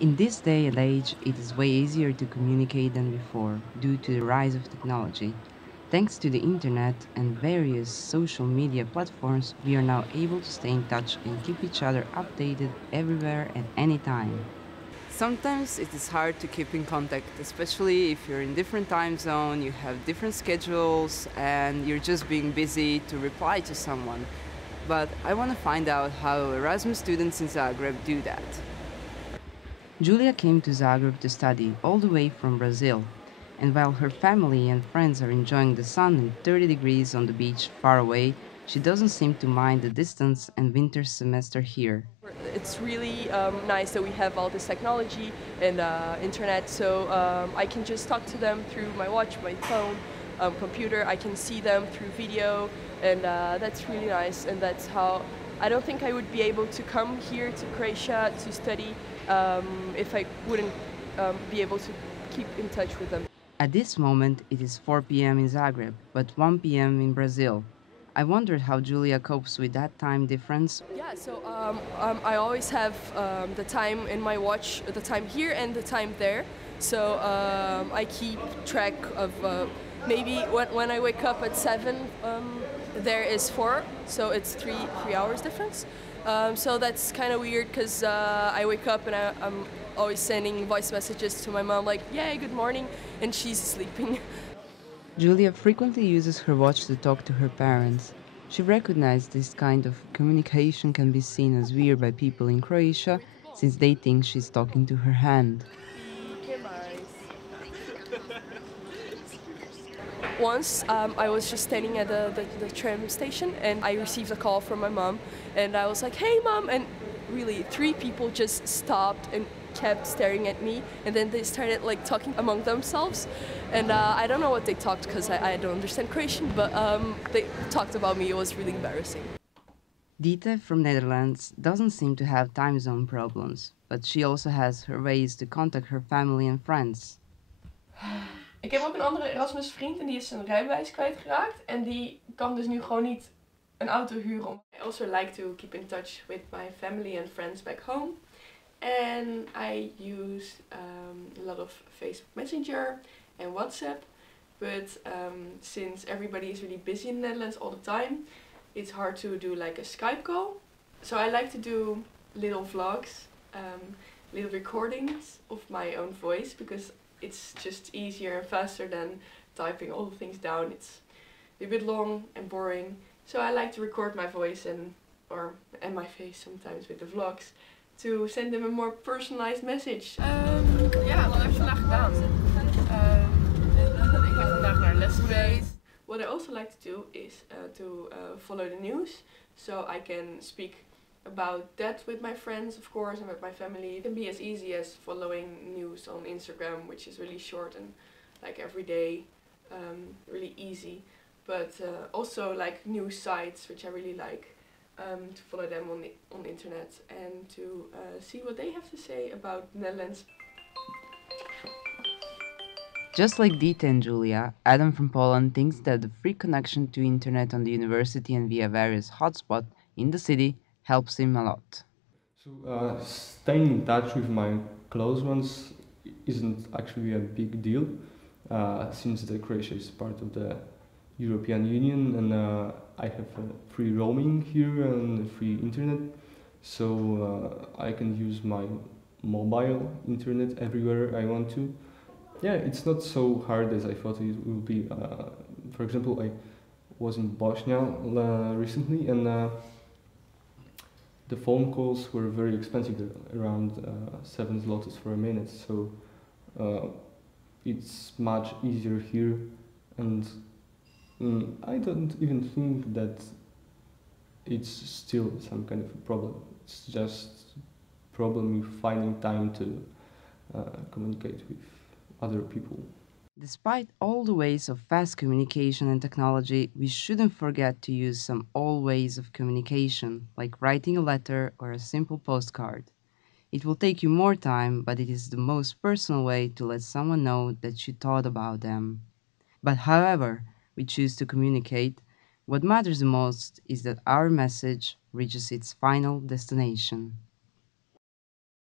In this day and age, it is way easier to communicate than before due to the rise of technology. Thanks to the internet and various social media platforms, we are now able to stay in touch and keep each other updated everywhere at any time. Sometimes it is hard to keep in contact, especially if you're in different time zone, you have different schedules, and you're just being busy to reply to someone. But I want to find out how Erasmus students in Zagreb do that. Julia came to Zagreb to study all the way from Brazil, and while her family and friends are enjoying the sun and 30 degrees on the beach far away, she doesn't seem to mind the distance and winter semester here. It's really nice that we have all this technology and internet, so I can just talk to them through my watch, my phone, computer. I can see them through video, and that's really nice. And that's how I don't think I would be able to come here to Croatia to study if I wouldn't be able to keep in touch with them. At this moment, it is 4 p.m. in Zagreb, but 1 p.m. in Brazil. I wondered how Julia copes with that time difference. Yeah, so I always have the time in my watch, the time here and the time there. So I keep track of maybe when I wake up at 7, there is 4, so it's 3 hours difference. So that's kind of weird because I wake up and I'm always sending voice messages to my mom like, "Yay, good morning," and she's sleeping. Julia frequently uses her watch to talk to her parents. She recognized this kind of communication can be seen as weird by people in Croatia since they think she's talking to her hand. Once I was just standing at the tram station and I received a call from my mom and I was like, "Hey mom," and really 3 people just stopped and kept staring at me and then they started like talking among themselves and I don't know what they talked because I don't understand Croatian, but they talked about me. It was really embarrassing. Ditte from Netherlands doesn't seem to have time zone problems, but she also has her ways to contact her family and friends. Ik heb ook een andere Erasmus vriend en die is zijn rijbewijs kwijtgeraakt. En die kan dus nu gewoon niet een auto huren. I also like to keep in touch with my family and friends back home. And I use a lot of Facebook Messenger and WhatsApp. But since everybody is really busy in the Netherlands all the time, it's hard to do like a Skype call. So I like to do little vlogs, little recordings of my own voice because it's just easier and faster than typing all the things down. It's a bit long and boring. So I like to record my voice and my face sometimes with the vlogs to send them a more personalized message. Ja, wat heb je vandaag gedaan? Ik ben vandaag naar les geweest. What I also like to do is to follow the news, so I can speak about that with my friends, of course, and with my family. It can be as easy as following news on Instagram, which is really short and like every day, really easy. But also like news sites, which I really like, to follow them on the internet and to see what they have to say about the Netherlands. Just like Dita and Julia, Adam from Poland thinks that the free connection to internet on the university and via various hotspots in the city helps him a lot. So staying in touch with my close ones isn't actually a big deal, since the Croatia is part of the European Union and I have free roaming here and free internet, so I can use my mobile internet everywhere I want to. Yeah, it's not so hard as I thought it would be. For example, I was in Bosnia recently and the phone calls were very expensive, around 7 zlotys for a minute, so it's much easier here, and I don't even think that it's still some kind of a problem. It's just a problem with finding time to communicate with other people. Despite all the ways of fast communication and technology, we shouldn't forget to use some old ways of communication, like writing a letter or a simple postcard. It will take you more time, but it is the most personal way to let someone know that you thought about them. But however we choose to communicate, what matters the most is that our message reaches its final destination.